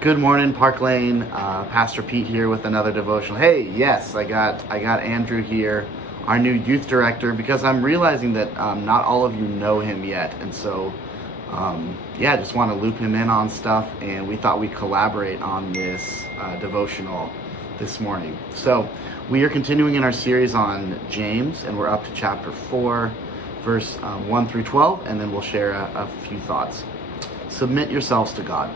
Good morning, Park Lane. Pastor Pete here with another devotional. Hey, yes, I got Andrew here, our new youth director, because I'm realizing that not all of you know him yet, and so just want to loop him in on stuff. And we thought we'd collaborate on this devotional this morning. So we are continuing in our series on James, and we're up to chapter 4, verse 1 through 12, and then we'll share a few thoughts. Submit yourselves to God.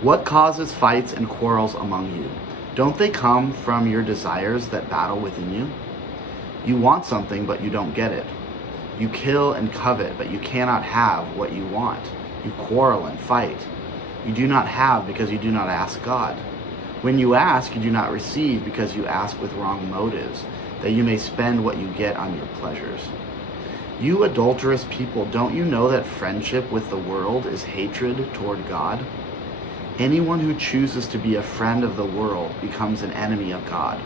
What causes fights and quarrels among you? Don't they come from your desires that battle within you? You want something, but you don't get it. You kill and covet, but you cannot have what you want. You quarrel and fight. You do not have because you do not ask God. When you ask, you do not receive because you ask with wrong motives, that you may spend what you get on your pleasures. You adulterous people, don't you know that friendship with the world is hatred toward God? Anyone who chooses to be a friend of the world becomes an enemy of God.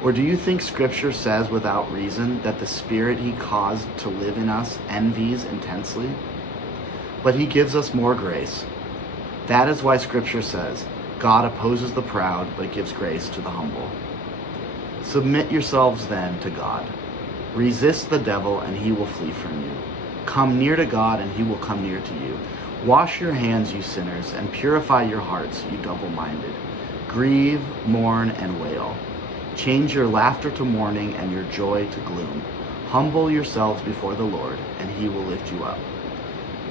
Or do you think Scripture says without reason that the Spirit He caused to live in us envies intensely? But He gives us more grace. That is why Scripture says, God opposes the proud but gives grace to the humble. Submit yourselves then to God. Resist the devil and he will flee from you. Come near to God and He will come near to you. Wash your hands, you sinners, and purify your hearts, you double-minded. Grieve, mourn, and wail. Change your laughter to mourning and your joy to gloom. Humble yourselves before the Lord, and He will lift you up.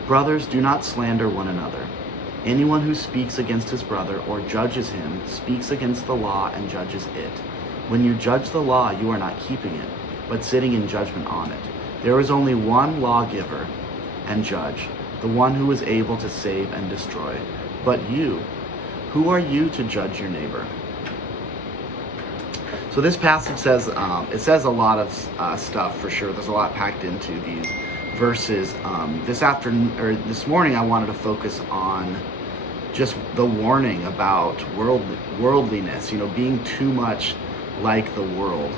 Brothers, do not slander one another. Anyone who speaks against his brother or judges him speaks against the law and judges it. When you judge the law, you are not keeping it, but sitting in judgment on it. There is only one lawgiver and judge, the one who is able to save and destroy. But you, who are you to judge your neighbor? So this passage says, it says a lot of stuff for sure. There's a lot packed into these verses. This morning, I wanted to focus on just the warning about worldliness, being too much like the world.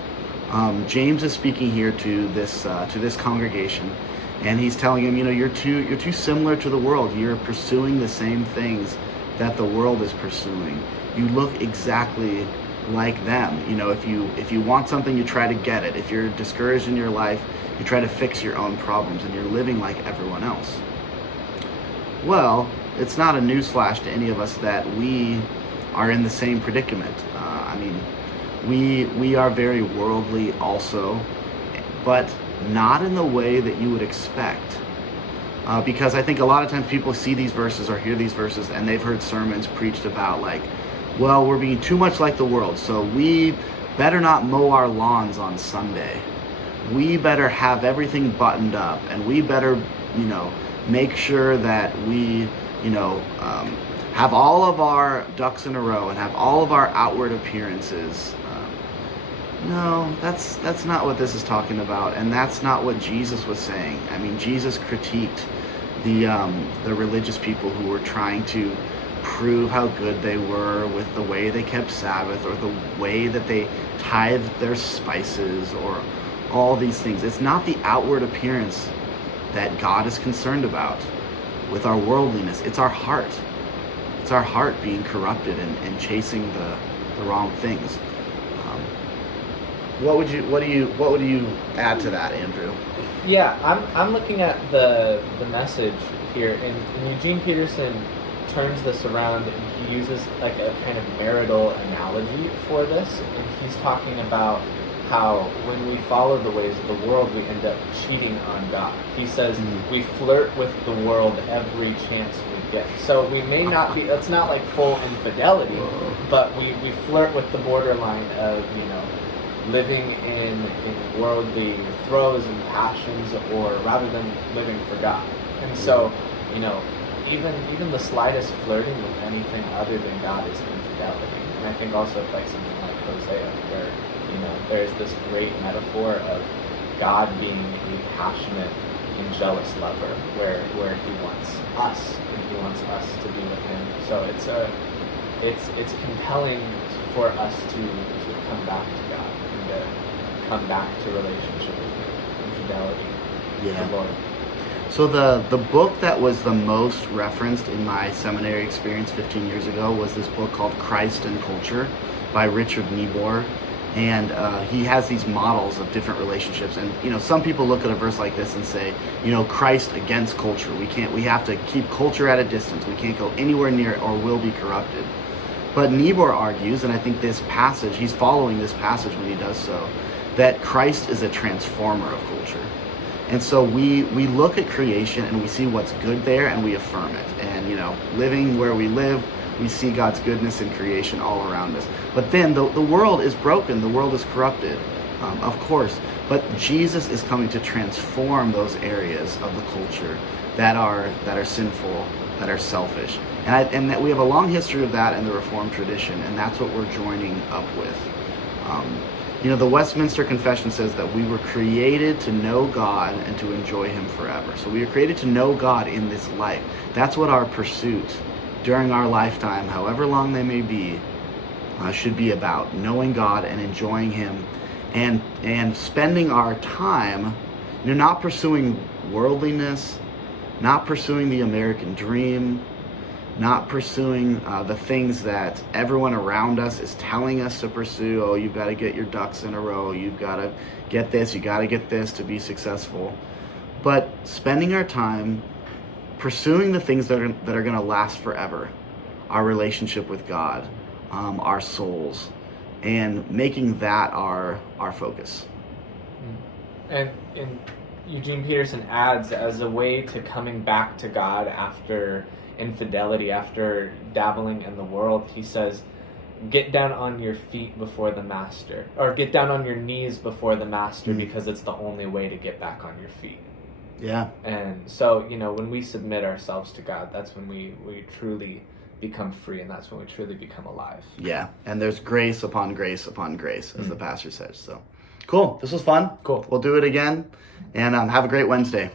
James is speaking here to this congregation. And he's telling him, you're too similar to the world. You're pursuing the same things that the world is pursuing. You look exactly like them. If you want something, you try to get it. If you're discouraged in your life, you try to fix your own problems, and you're living like everyone else. Well, it's not a newsflash to any of us that we are in the same predicament. We are very worldly also, but not in the way that you would expect. Because I think a lot of times people see these verses or hear these verses and they've heard sermons preached about we're being too much like the world, so we better not mow our lawns on Sunday. We better have everything buttoned up, and we better, make sure that we, have all of our ducks in a row and have all of our outward appearances. No, that's not what this is talking about, and that's not what Jesus was saying. Jesus critiqued the religious people who were trying to prove how good they were with the way they kept Sabbath or the way that they tithed their spices or all these things. It's not the outward appearance that God is concerned about with our worldliness. It's our heart. It's our heart being corrupted and chasing the wrong things. What would you add to that, Andrew? Yeah, I'm looking at the message here, and Eugene Peterson turns this around, and he uses like a kind of marital analogy for this, and he's talking about how when we follow the ways of the world, we end up cheating on God. He says we flirt with the world every chance we get. So we may not be, it's not like full infidelity, but we flirt with the borderline of, living in worldly throes and passions, or rather than living for God. And so, even the slightest flirting with anything other than God is infidelity. And I think also like something like Hosea, where, there's this great metaphor of God being a passionate and jealous lover, where He wants us, and He wants us to be with Him. So it's compelling for us to come back to God, and to come back to relationship with Him and fidelity to the Lord. So the book that was the most referenced in my seminary experience 15 years ago was this book called Christ and Culture by Richard Niebuhr. And he has these models of different relationships. And, some people look at a verse like this and say, Christ against culture. We have to keep culture at a distance. We can't go anywhere near it or we'll be corrupted. But Niebuhr argues, and I think this passage, he's following this passage when he does so, that Christ is a transformer of culture. And so we look at creation and we see what's good there and we affirm it. And, living where we live, we see God's goodness in creation all around us. But then the world is broken. The world is corrupted, of course. But Jesus is coming to transform those areas of the culture that are sinful, that are selfish. And that we have a long history of that in the Reformed tradition, and that's what we're joining up with. The Westminster Confession says that we were created to know God and to enjoy Him forever. So we are created to know God in this life. That's what our pursuit during our lifetime, however long they may be, should be about. Knowing God and enjoying Him and spending our time, not pursuing worldliness, not pursuing the American dream, not pursuing the things that everyone around us is telling us to pursue. Oh, you've got to get your ducks in a row. You've got to get this. You got to get this to be successful. But spending our time pursuing the things that are going to last forever, our relationship with God, our souls, and making that our focus. And Eugene Peterson adds, as a way to coming back to God after infidelity, after dabbling in the world, he says, get down on your feet before the master, or get down on your knees before the master, because it's the only way to get back on your feet. Yeah. And so, when we submit ourselves to God, that's when we truly become free, and that's when we truly become alive. Yeah, and there's grace upon grace upon grace, as the pastor says. So, cool. This was fun. Cool. We'll do it again, and have a great Wednesday.